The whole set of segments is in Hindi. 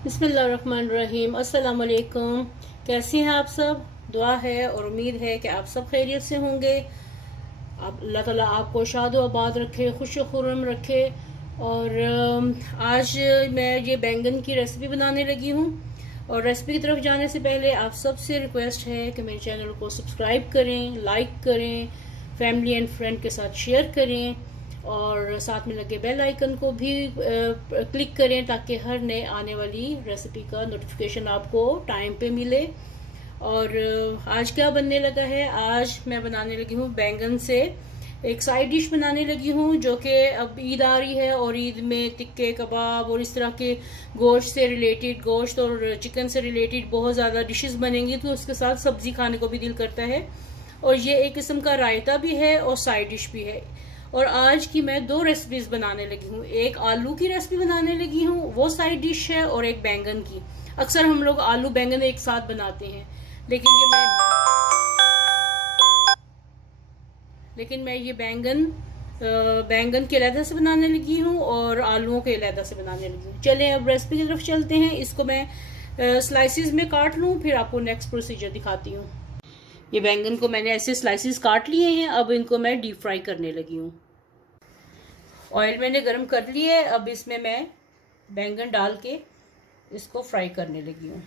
बिस्मिल्लाहिर्रहमानिर्रहीम। अस्सलाम वालेकुम। कैसे हैं आप सब? दुआ है और उम्मीद है कि आप सब खैरियत से होंगे। आप अल्लाह ताला आपको शाद व आबाद रखे, खुश व खुर्रम रखे। और आज मैं ये बैंगन की रेसिपी बनाने लगी हूँ। और रेसिपी की तरफ जाने से पहले आप सबसे रिक्वेस्ट है कि मेरे चैनल को सब्सक्राइब करें, लाइक करें, फैमिली एंड फ्रेंड के साथ शेयर करें और साथ में लगे बेल आइकन को भी क्लिक करें ताकि हर नए आने वाली रेसिपी का नोटिफिकेशन आपको टाइम पे मिले। और आज क्या बनने लगा है? आज मैं बनाने लगी हूँ बैंगन से एक साइड डिश बनाने लगी हूँ, जो कि अब ईद आ रही है और ईद में टिक्के, कबाब और इस तरह के गोश्त से रिलेटेड, गोश्त और चिकन से रिलेटेड बहुत ज़्यादा डिशेस बनेंगी, तो उसके साथ सब्जी खाने को भी दिल करता है। और ये एक किस्म का रायता भी है और साइड डिश भी है। और आज की मैं दो रेसिपीज बनाने लगी हूँ। एक आलू की रेसिपी बनाने लगी हूँ, वो साइड डिश है, और एक बैंगन की। अक्सर हम लोग आलू बैंगन एक साथ बनाते हैं, लेकिन मैं ये बैंगन के अलहदा से बनाने लगी हूँ और आलूओं के अलहदा से बनाने लगी हूँ। चलें अब रेसिपी की तरफ चलते हैं। इसको मैं स्लाइसिस में काट लूँ, फिर आपको नेक्स्ट प्रोसीजर दिखाती हूँ। ये बैंगन को मैंने ऐसे स्लाइसिस काट लिए हैं। अब इनको मैं डीप फ्राई करने लगी हूँ। ऑयल मैंने गरम कर लिया है। अब इसमें मैं बैंगन डाल के इसको फ्राई करने लगी हूँ।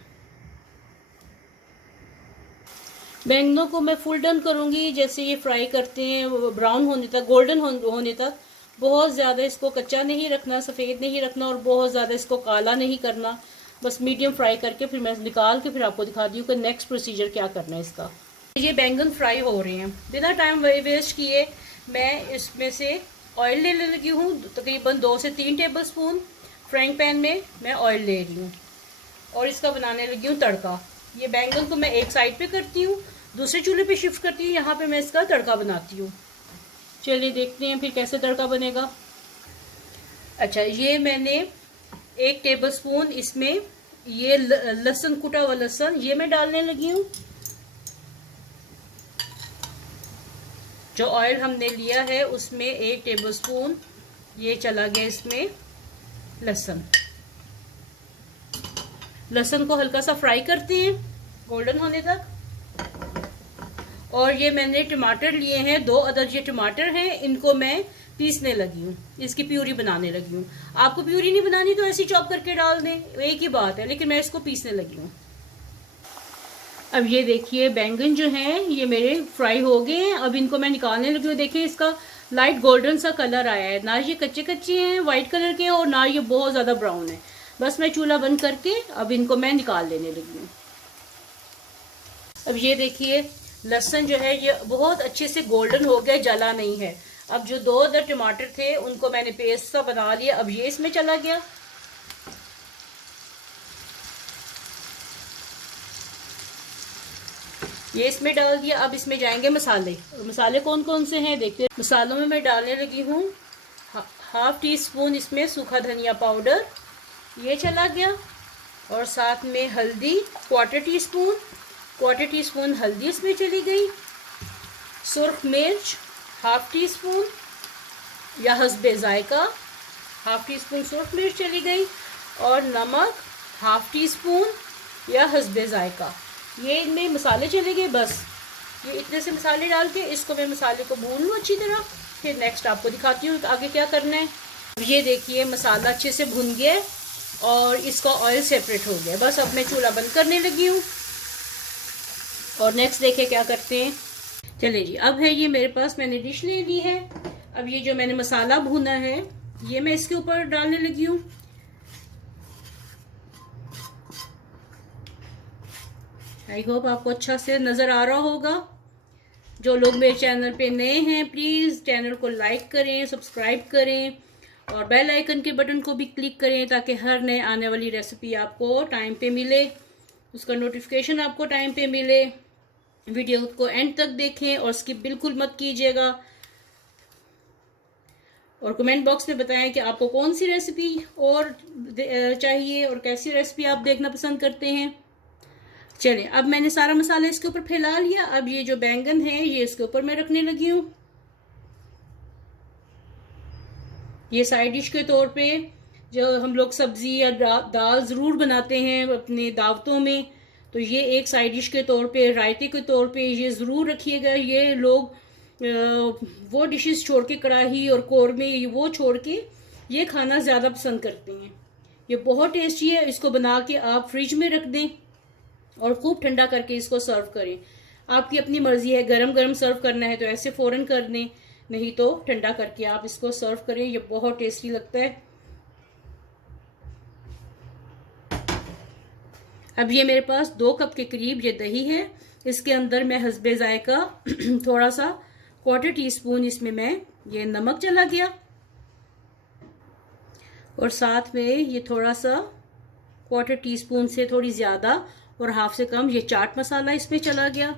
बैंगनों को मैं फुल डन करूँगी, जैसे ये फ्राई करते हैं ब्राउन होने तक, गोल्डन होने तक। बहुत ज़्यादा इसको कच्चा नहीं रखना, सफ़ेद नहीं रखना, और बहुत ज़्यादा इसको काला नहीं करना। बस मीडियम फ्राई करके फिर मैं निकाल के फिर आपको दिखा दी हूँ कि नेक्स्ट प्रोसीजर क्या करना है इसका। ये बैंगन फ्राई हो रहे हैं। बिना टाइम वेस्ट किए मैं इसमें से ऑयल लेने लगी हूँ। तकरीबन 2 से 3 टेबल स्पून फ्राइंग पैन में मैं ऑयल ले रही हूँ और इसका बनाने लगी हूँ तड़का। ये बैंगन को मैं एक साइड पे करती हूँ, दूसरे चूल्हे पे शिफ्ट करती हूँ, यहाँ पे मैं इसका तड़का बनाती हूँ। चलिए देखते हैं फिर कैसे तड़का बनेगा। अच्छा, ये मैंने 1 टेबल स्पून इसमें ये लहसुन, कुटा हुआ लहसुन, ये मैं डालने लगी हूँ। जो ऑयल हमने लिया है उसमें 1 टेबल स्पून ये चला गया इसमें लहसुन। लहसुन को हल्का सा फ्राई करते हैं गोल्डन होने तक। और ये मैंने टमाटर लिए हैं, 2 अदद ये टमाटर हैं, इनको मैं पीसने लगी हूँ, इसकी प्यूरी बनाने लगी हूँ। आपको प्यूरी नहीं बनानी तो ऐसे चॉप करके डाल दें, एक ही बात है, लेकिन मैं इसको पीसने लगी हूँ। अब ये देखिए बैंगन जो हैं ये मेरे फ्राई हो गए हैं। अब इनको मैं निकालने लगी हूँ। देखिए इसका लाइट गोल्डन सा कलर आया है, ना ये कच्चे कच्चे हैं वाइट कलर के और ना ये बहुत ज़्यादा ब्राउन है। बस मैं चूल्हा बंद करके अब इनको मैं निकाल लेने लगी हूँ। अब ये देखिए लहसुन जो है ये बहुत अच्छे से गोल्डन हो गया, जला नहीं है। अब जो 2 अदर टमाटर थे उनको मैंने पेस्ट सा बना लिया, अब ये इसमें चला गया। ये इसमें डाल दिया। अब इसमें जाएंगे मसाले। मसाले कौन कौन से हैं देखते हैं। मसालों में मैं डालने लगी हूँ 1/2 टीस्पून इसमें सूखा धनिया पाउडर, ये चला गया। और साथ में हल्दी 1/4 टीस्पून हल्दी इसमें चली गई। सुर्ख मिर्च 1/2 टीस्पून या हस्बे जायका 1/2 टीस्पून सुर्ख मिर्च चली गई। और नमक 1/2 टीस्पून या हस्बे जायका, ये इनमें मसाले चले गए। बस ये इतने से मसाले डाल के इसको मैं मसाले को भून लूँ अच्छी तरह, फिर नेक्स्ट आपको दिखाती हूँ आगे क्या करना है। ये देखिए मसाला अच्छे से भुन गया और इसका ऑयल सेपरेट हो गया। बस अब मैं चूल्हा बंद करने लगी हूँ और नेक्स्ट देखे क्या करते हैं। चलिए जी, अब है ये मेरे पास, मैंने डिश ले ली है। अब ये जो मैंने मसाला भुना है ये मैं इसके ऊपर डालने लगी हूँ। आई होप आपको अच्छा से नज़र आ रहा होगा। जो लोग मेरे चैनल पे नए हैं प्लीज़ चैनल को लाइक करें, सब्सक्राइब करें और बेल आइकन के बटन को भी क्लिक करें ताकि हर नए आने वाली रेसिपी आपको टाइम पे मिले, उसका नोटिफिकेशन आपको टाइम पे मिले। वीडियो को एंड तक देखें और स्किप बिल्कुल मत कीजिएगा। और कमेंट बॉक्स में बताएं कि आपको कौन सी रेसिपी और चाहिए और कैसी रेसिपी आप देखना पसंद करते हैं। चलिए अब मैंने सारा मसाला इसके ऊपर फैला लिया। अब ये जो बैंगन है ये इसके ऊपर मैं रखने लगी हूँ। ये साइड डिश के तौर पे जो हम लोग सब्ज़ी या दाल ज़रूर बनाते हैं अपने दावतों में, तो ये एक साइड डिश के तौर पे, रायते के तौर पे ये ज़रूर रखिएगा। ये लोग वो डिशेस छोड़ के, कढ़ाई और कौरमे वो छोड़ के ये खाना ज़्यादा पसंद करते हैं। ये बहुत टेस्टी है। इसको बना के आप फ्रिज में रख दें और खूब ठंडा करके इसको सर्व करें। आपकी अपनी मर्जी है, गरम गरम सर्व करना है तो ऐसे फ़ौरन कर दें, नहीं तो ठंडा करके आप इसको सर्व करें। ये बहुत टेस्टी लगता है। अब ये मेरे पास 2 कप के करीब ये दही है। इसके अंदर मैं हस्बे जायका थोड़ा सा 1/4 टीस्पून इसमें मैं ये नमक चला गया, और साथ में ये थोड़ा सा 1/4 टीस्पून से थोड़ी ज़्यादा और हाफ से कम ये चाट मसाला इसमें चला गया।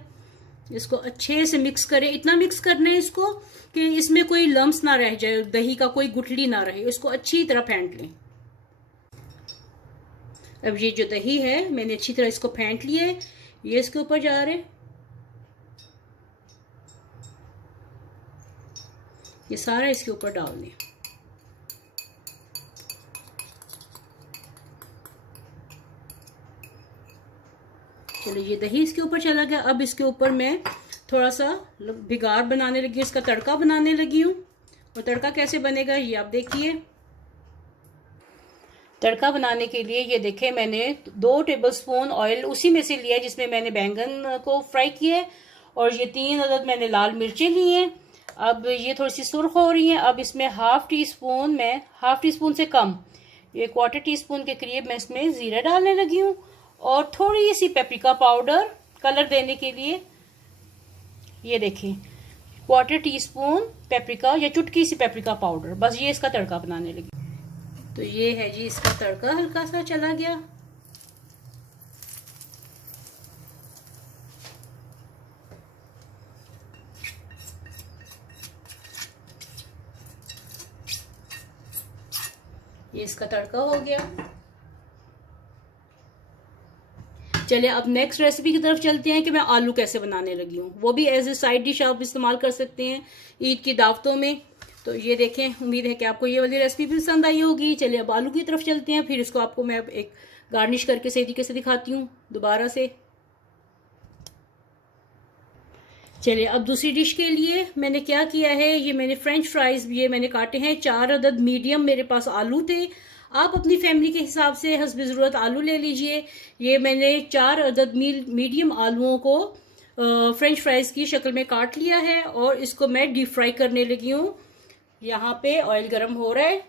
इसको अच्छे से मिक्स करें। इतना मिक्स करना है इसको कि इसमें कोई लम्स ना रह जाए, दही का कोई गुठली ना रहे। इसको अच्छी तरह फेंट लें। अब ये जो दही है मैंने अच्छी तरह इसको फेंट लिया है। ये इसके ऊपर जा रहे, ये सारा इसके ऊपर डाल दें। चलो ये दही इसके ऊपर चला गया। अब इसके ऊपर मैं थोड़ा सा भिगार बनाने लगी हूँ, इसका तड़का बनाने लगी हूँ। और तड़का कैसे बनेगा ये आप देखिए। तड़का बनाने के लिए ये देखें, मैंने 2 टेबलस्पून ऑयल उसी में से लिया है जिसमें मैंने बैंगन को फ्राई किया है, और ये 3 अदद मैंने लाल मिर्चें ली हैं। अब ये थोड़ी सी सुर्ख हो रही हैं। अब इसमें हाफ टी स्पून से कम, ये 1/4 टीस्पून के करीब मैं इसमें जीरा डालने लगी हूँ, और थोड़ी सी पेपरिका पाउडर कलर देने के लिए। ये देखें 1/4 टीस्पून पेपरिका या चुटकी सी पेपरिका पाउडर, बस ये इसका तड़का बनाने लगी। तो ये है जी इसका तड़का, हल्का सा चला गया। ये इसका तड़का हो गया। चलिए अब नेक्स्ट रेसिपी की तरफ चलते हैं कि मैं आलू कैसे बनाने लगी हूँ। वो भी एज ए साइड डिश आप इस्तेमाल कर सकते हैं ईद की दावतों में। तो ये देखें, उम्मीद है कि आपको ये वाली रेसिपी भी पसंद आई होगी। चलिए अब आलू की तरफ चलते हैं, फिर इसको आपको मैं एक गार्निश करके सही तरीके से दिखाती हूँ दोबारा से। चलिए अब दूसरी डिश के लिए मैंने क्या किया है, ये मैंने फ्रेंच फ्राइज ये मैंने काटे हैं। 4 अदद मीडियम मेरे पास आलू थे। आप अपनी फैमिली के हिसाब से हस्बे ज़रूरत आलू ले लीजिए। ये मैंने 4 अदद मीडियम आलूओं को फ्रेंच फ्राइज की शक्ल में काट लिया है, और इसको मैं डीप फ्राई करने लगी हूँ। यहाँ पे ऑयल गर्म हो रहा है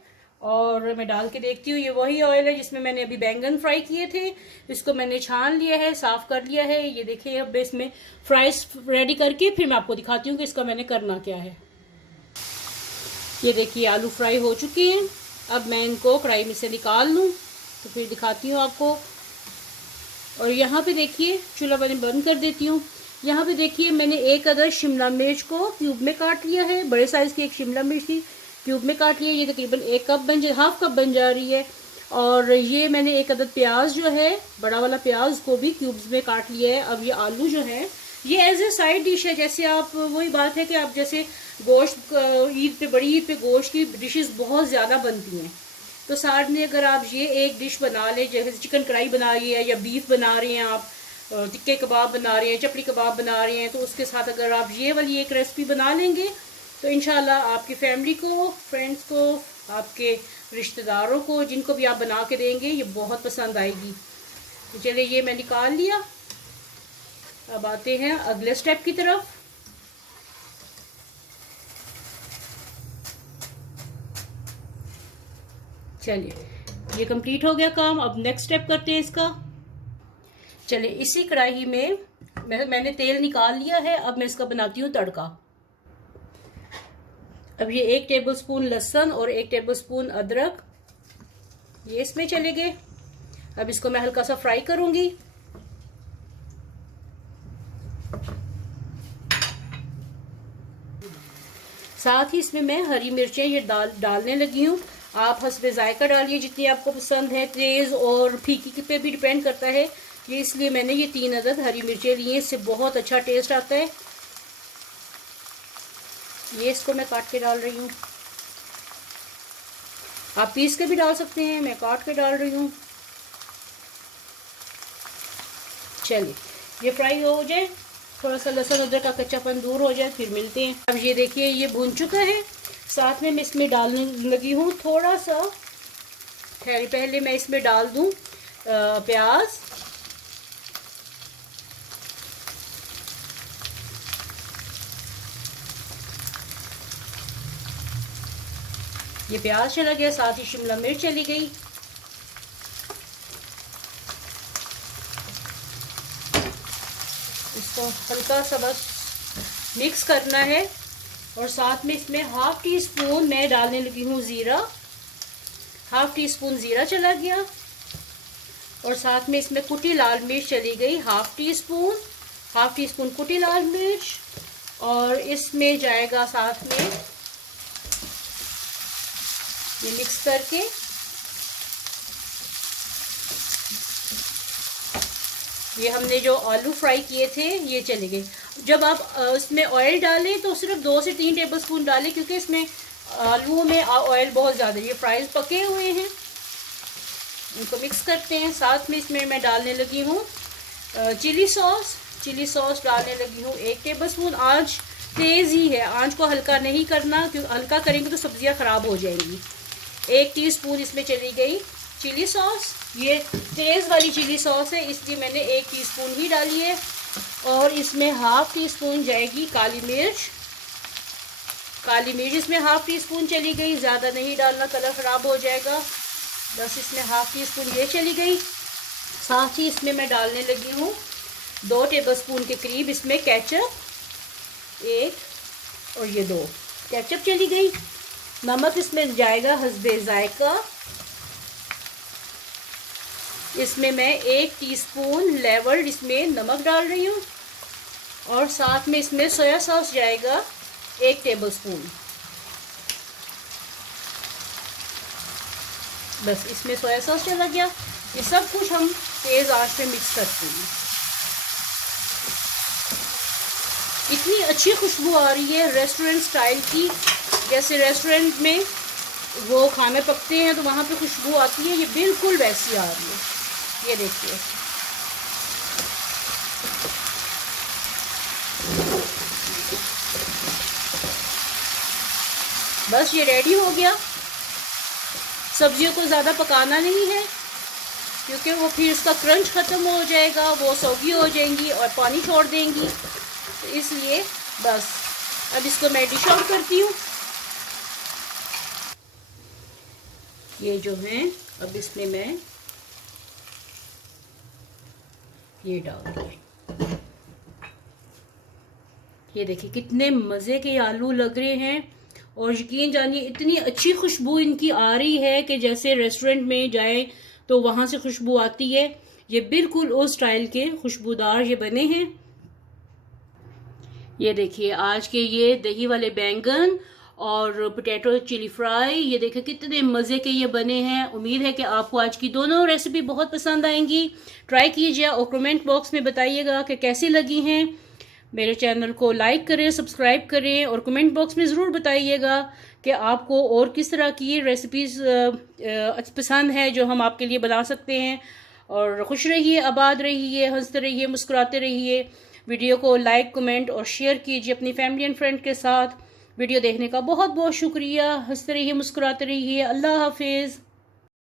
और मैं डाल के देखती हूँ। ये वही ऑयल है जिसमें मैंने अभी बैंगन फ्राई किए थे। इसको मैंने छान लिया है, साफ कर लिया है। ये देखिए अब इसमें फ्राइज रेडी करके फिर मैं आपको दिखाती हूँ कि इसका मैंने करना क्या है। ये देखिए आलू फ्राई हो चुके हैं। अब मैं इनको कढ़ाई में से निकाल लूँ तो फिर दिखाती हूँ आपको। और यहाँ पे देखिए चूल्हा मैंने बंद कर देती हूँ। यहाँ पे देखिए मैंने 1 अदद शिमला मिर्च को क्यूब में काट लिया है। बड़े साइज की एक शिमला मिर्च थी, क्यूब में काट लिया। ये तकरीबन 1 कप हाफ कप बन जा रही है। और ये मैंने 1 अदद प्याज जो है, बड़ा वाला प्याज को भी क्यूब्स में काट लिया है। अब ये आलू जो है ये एज ए साइड डिश है। जैसे आप, वही बात है कि आप जैसे गोश्त ईद पे, बड़ी ईद पे गोश्त की डिशेस बहुत ज़्यादा बनती हैं, तो साथ में अगर आप ये एक डिश बना लें, जैसे चिकन कढ़ाई बना रही है या बीफ बना रहे हैं, आप टिक्के कबाब बना रहे हैं, चपड़ी कबाब बना रहे हैं, तो उसके साथ अगर आप ये वाली एक रेसिपी बना लेंगे तो इंशाल्लाह आपकी फैमिली को, फ्रेंड्स को, आपके रिश्तेदारों को, जिनको भी आप बना के देंगे, ये बहुत पसंद आएगी। तो चलिए ये मैं निकाल लिया। अब आते हैं अगले स्टेप की तरफ। चलिए ये कंप्लीट हो गया काम। अब नेक्स्ट स्टेप करते हैं इसका। चलिए इसी कढ़ाई में मैंने तेल निकाल लिया है। अब मैं इसका बनाती हूँ तड़का। अब ये 1 टेबलस्पून लहसुन और 1 टेबलस्पून अदरक ये इसमें चले गए। अब इसको मैं हल्का सा फ्राई करूंगी। साथ ही इसमें मैं हरी मिर्चें ये डालने लगी हूँ। आप हस्बे जायका डालिए जितनी आपको पसंद है, तेज़ और फीकी पे भी डिपेंड करता है। ये इसलिए मैंने ये 3 अदद हरी मिर्चें ली हैं, इससे बहुत अच्छा टेस्ट आता है। ये इसको मैं काट के डाल रही हूँ। आप पीस के भी डाल सकते हैं, मैं काट के डाल रही हूँ। चलिए ये फ्राई हो जाए, थोड़ा सा लहसुन अदरक का कच्चापन दूर हो जाए, फिर मिलते हैं। अब ये देखिए ये भून चुका है। साथ में मैं इसमें डालने लगी हूँ थोड़ा सा, खैर पहले मैं इसमें डाल दूँ प्याज। ये प्याज चला गया, साथ ही शिमला मिर्च चली गई। इसको हल्का सा बस मिक्स करना है। और साथ में इसमें हाफ टी स्पून मैं डालने लगी हूँ ज़ीरा। हाफ टी स्पून ज़ीरा चला गया। और साथ में इसमें कुटी लाल मिर्च चली गई, हाफ टी स्पून कुटी लाल मिर्च। और इसमें जाएगा साथ में ये मिक्स करके ये हमने जो आलू फ्राई किए थे ये चले गए। जब आप इसमें ऑयल डालें तो सिर्फ 2 से 3 टेबलस्पून डालें, क्योंकि इसमें आलूओं में ऑयल बहुत ज़्यादा, ये फ्राइज पके हुए हैं। इनको मिक्स करते हैं। साथ में इसमें मैं डालने लगी हूँ चिली सॉस डालने लगी हूँ 1 टेबलस्पून। आंच तेज़ ही है, आंच को हल्का नहीं करना, क्योंकि हल्का करेंगे तो सब्जियाँ ख़राब हो जाएंगी। 1 टीस्पून इसमें चली गई चिली सॉस। ये तेज़ वाली चिली सॉस है, इसलिए मैंने 1 टीस्पून ही डाली है। और इसमें हाफ टी स्पून जाएगी काली मिर्च इसमें हाफ टी स्पून चली गई। ज़्यादा नहीं डालना, कलर ख़राब हो जाएगा। बस इसमें हाफ टी स्पून ये चली गई। साथ ही इसमें मैं डालने लगी हूँ 2 टेबलस्पून के करीब इसमें केचप, 1 और ये 2 केचप चली गई। नमक इसमें जाएगा हस्बे जायका। इसमें मैं 1 टीस्पून लेवल्ड इसमें नमक डाल रही हूँ। और साथ में इसमें सोया सॉस जाएगा 1 टेबलस्पून। बस इसमें सोया सॉस चला गया। ये सब कुछ हम तेज़ आंच पे मिक्स करते हैं। इतनी अच्छी खुशबू आ रही है रेस्टोरेंट स्टाइल की, जैसे रेस्टोरेंट में वो खाने पकते हैं तो वहाँ पे खुशबू आती है, ये बिल्कुल वैसी आ रही है। ये देखिए बस ये रेडी हो गया। सब्जियों को ज़्यादा पकाना नहीं है, क्योंकि वो फिर इसका क्रंच ख़त्म हो जाएगा, वो सौगी हो जाएंगी और पानी छोड़ देंगी। तो इसलिए बस अब इसको मैं डिश आउट करती हूँ। ये जो है अब इसमें मैं ये डाल दूँ। ये देखिए कितने मज़े के आलू लग रहे हैं। और यकीन जानिए इतनी अच्छी खुशबू इनकी आ रही है कि जैसे रेस्टोरेंट में जाए तो वहाँ से खुशबू आती है। ये बिल्कुल उस स्टाइल के खुशबूदार ये बने हैं। ये देखिए आज के ये दही वाले बैंगन और पोटैटो चिली फ्राई, ये देखिए कितने मज़े के ये बने हैं। उम्मीद है कि आपको आज की दोनों रेसिपी बहुत पसंद आएंगी। ट्राई कीजिए और कमेंट बॉक्स में बताइएगा कि कैसी लगी हैं। मेरे चैनल को लाइक करें, सब्सक्राइब करें और कमेंट बॉक्स में ज़रूर बताइएगा कि आपको और किस तरह की रेसिपीज़ पसंद है जो हम आपके लिए बना सकते हैं। और खुश रहिए, आबाद रहिए, हंसते रहिए, मुस्कुराते रहिए। वीडियो को लाइक, कमेंट और शेयर कीजिए अपनी फैमिली एंड फ्रेंड के साथ। वीडियो देखने का बहुत बहुत शुक्रिया। हंसते रहिए, मुस्कुराते रहिए। अल्लाह हाफिज़।